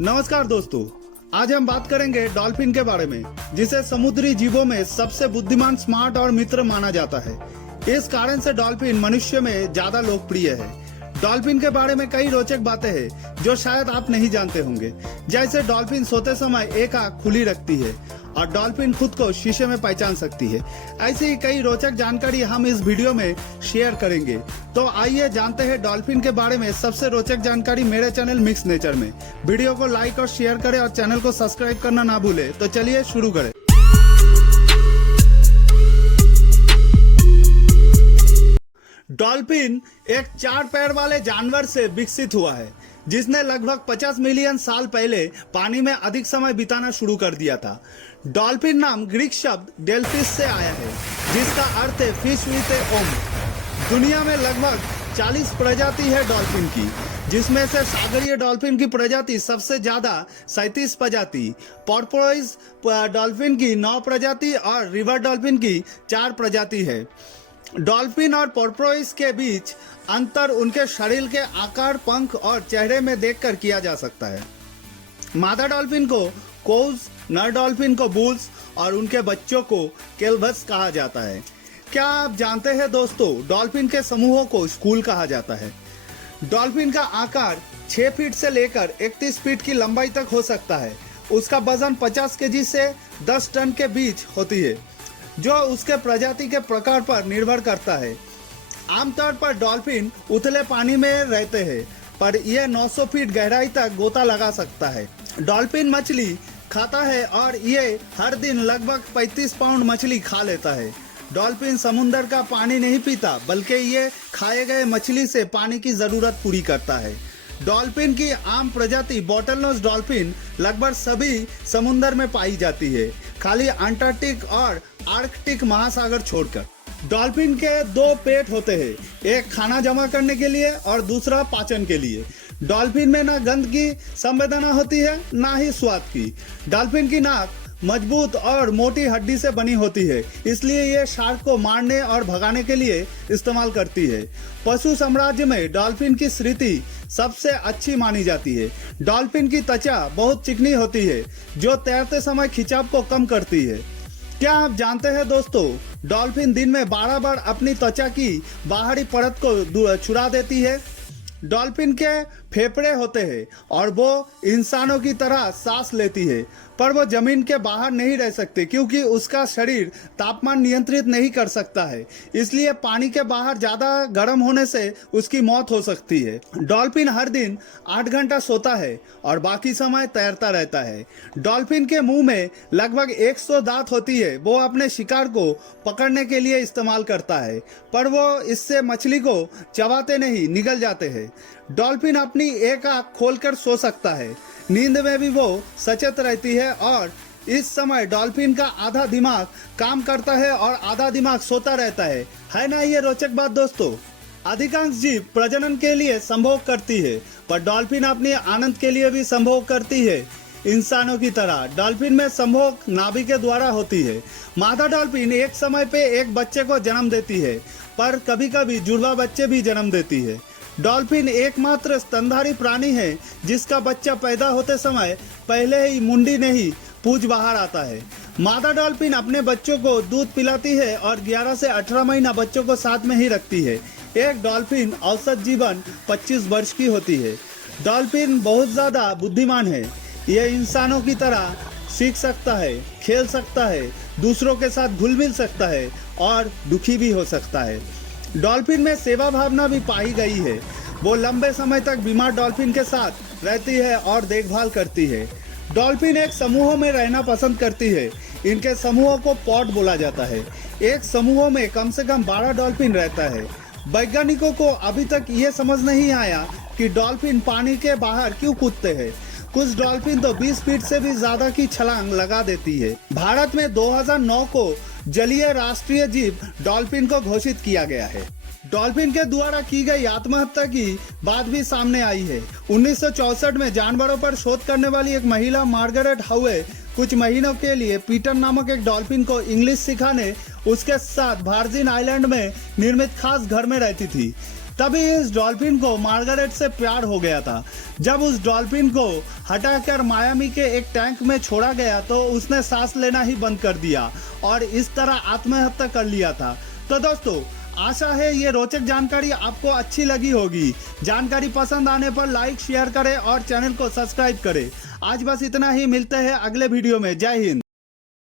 नमस्कार दोस्तों, आज हम बात करेंगे डॉल्फिन के बारे में, जिसे समुद्री जीवों में सबसे बुद्धिमान, स्मार्ट और मित्र माना जाता है। इस कारण से डॉल्फिन मनुष्य में ज्यादा लोकप्रिय है। डॉल्फिन के बारे में कई रोचक बातें हैं जो शायद आप नहीं जानते होंगे। जैसे डॉल्फिन सोते समय एक आंख खुली रखती है और डॉल्फिन खुद को शीशे में पहचान सकती है। ऐसी ही कई रोचक जानकारी हम इस वीडियो में शेयर करेंगे। तो आइए जानते हैं डॉल्फिन के बारे में सबसे रोचक जानकारी मेरे चैनल मिक्स नेचर में। वीडियो को लाइक और शेयर करें और चैनल को सब्सक्राइब करना ना भूलें। तो चलिए शुरू करें। डॉल्फिन एक 4 पैर वाले जानवर से विकसित हुआ है, जिसने लगभग 50 मिलियन साल पहले पानी में अधिक समय बिताना शुरू कर दिया था। डॉल्फिन नाम ग्रीक शब्द डेल्फिस से आया है, जिसका अर्थ है फिश विद ए ओम। दुनिया में लगभग 40 प्रजाति है डॉल्फिन की, जिसमें से सागरीय डॉल्फिन की प्रजाति सबसे ज्यादा 37 प्रजाति, पोर्पोइज डॉल्फिन की 9 प्रजाति और रिवर डॉल्फिन की 4 प्रजाति है। डॉल्फिन और पोर्पोइस के बीच अंतर उनके शरीर के आकार, पंख और चेहरे में देखकर किया जा सकता है। मादा डॉल्फिन को कोज, नर डॉल्फिन को बुल्स और उनके बच्चों को केल्व्स कहा जाता है। क्या आप जानते हैं दोस्तों, डॉल्फिन के समूहों को स्कूल कहा जाता है। डॉल्फिन का आकार 6 फीट से लेकर 31 फीट की लंबाई तक हो सकता है। उसका वजन 50 केजी से 10 टन के बीच होती है, जो उसके प्रजाति के प्रकार पर निर्भर करता है। आमतौर पर डॉल्फिन उथले पानी में रहते हैं, पर यह 900 फीट गहराई तक गोता लगा सकता है। डॉल्फिन मछली खाता है और ये हर दिन लगभग 35 पाउंड मछली खा लेता है। डॉल्फिन समुद्र का पानी नहीं पीता, बल्कि ये खाए गए मछली से पानी की जरूरत पूरी करता है। डॉल्फिन की आम प्रजाति बॉटलनोज डॉल्फिन लगभग सभी समुद्र में पाई जाती है, खाली अंटार्कटिक और आर्कटिक महासागर छोड़कर। डॉल्फिन के 2 पेट होते हैं, एक खाना जमा करने के लिए और दूसरा पाचन के लिए। डॉल्फिन में ना गंध की संवेदना होती है, ना ही स्वाद की। डॉल्फिन की नाक मजबूत और मोटी हड्डी से बनी होती है, इसलिए ये शार्क को मारने और भगाने के लिए इस्तेमाल करती है। पशु साम्राज्य में डॉल्फिन की स्थिति सबसे अच्छी मानी जाती है। डॉल्फिन की त्वचा बहुत चिकनी होती है, जो तैरते समय खिंचाव को कम करती है। क्या आप जानते हैं दोस्तों, डॉल्फिन दिन में 12 बार अपनी त्वचा की बाहरी परत को छुड़ा देती है। डॉल्फिन के फेफड़े होते हैं और वो इंसानों की तरह सांस लेती है, पर वो जमीन के बाहर नहीं रह सकती क्योंकि उसका शरीर तापमान नियंत्रित नहीं कर सकता है। इसलिए पानी के बाहर ज्यादा गर्म होने से उसकी मौत हो सकती है। डॉल्फिन हर दिन 8 घंटा सोता है और बाकी समय तैरता रहता है। डॉल्फिन के मुंह में लगभग 100 दांत होती है। वो अपने शिकार को पकड़ने के लिए इस्तेमाल करता है, पर वो इससे मछली को चबाते नहीं, निगल जाते हैं। डॉल्फिन अपनी एक आंख खोलकर सो सकता है। नींद में भी वो सचेत रहती है और इस समय डॉल्फिन का आधा दिमाग काम करता है और आधा दिमाग सोता रहता है ना ये रोचक बात दोस्तों। अधिकांश जीव प्रजनन के लिए संभोग करती है, पर डॉल्फिन अपने आनंद के लिए भी संभोग करती है। इंसानों की तरह डॉल्फिन में संभोग नाभि के द्वारा होती है। मादा डॉल्फिन एक समय पे एक बच्चे को जन्म देती है, पर कभी कभी जुड़वा बच्चे भी जन्म देती है। डॉल्फिन एकमात्र स्तनधारी प्राणी है जिसका बच्चा पैदा होते समय पहले ही मुंडी नहीं पूंछ बाहर आता है। मादा डॉल्फिन अपने बच्चों को दूध पिलाती है और 11 से 18 महीना बच्चों को साथ में ही रखती है। एक डॉल्फिन औसत जीवन 25 वर्ष की होती है। डॉल्फिन बहुत ज्यादा बुद्धिमान है। यह इंसानों की तरह सीख सकता है, खेल सकता है, दूसरों के साथ घुल मिल सकता है और दुखी भी हो सकता है। डॉल्फिन में सेवा भावना भी पाई गई है। वो लंबे समय तक बीमार डॉल्फिन के साथ रहती है और देखभाल करती है। डॉल्फिन एक समूहों में रहना पसंद करती है। इनके समूहों को पॉड बोला जाता है। एक समूह में कम से कम 12 डॉल्फिन रहता है। वैज्ञानिकों को अभी तक ये समझ नहीं आया कि डॉल्फिन पानी के बाहर क्यों कूदते हैं। कुछ डॉल्फिन तो 20 फीट से भी ज्यादा की छलांग लगा देती है। भारत में 2009 को जलीय राष्ट्रीय जीव डॉल्फिन को घोषित किया गया है। डॉल्फिन के द्वारा की गई आत्महत्या की बात भी सामने आई है। 1964 में जानवरों पर शोध करने वाली एक महिला मार्गरेट हाउए कुछ महीनों के लिए पीटर नामक एक डॉल्फिन को इंग्लिश सिखाने उसके साथ वर्जिन आइलैंड में निर्मित खास घर में रहती थी। तभी इस डॉल्फिन को मार्गरेट से प्यार हो गया था। जब उस डॉल्फिन को हटाकर मायामी के एक टैंक में छोड़ा गया तो उसने सांस लेना ही बंद कर दिया और इस तरह आत्महत्या कर लिया था। तो दोस्तों, आशा है ये रोचक जानकारी आपको अच्छी लगी होगी। जानकारी पसंद आने पर लाइक शेयर करें और चैनल को सब्सक्राइब करें। आज बस इतना ही, मिलते हैं अगले वीडियो में। जय हिंद।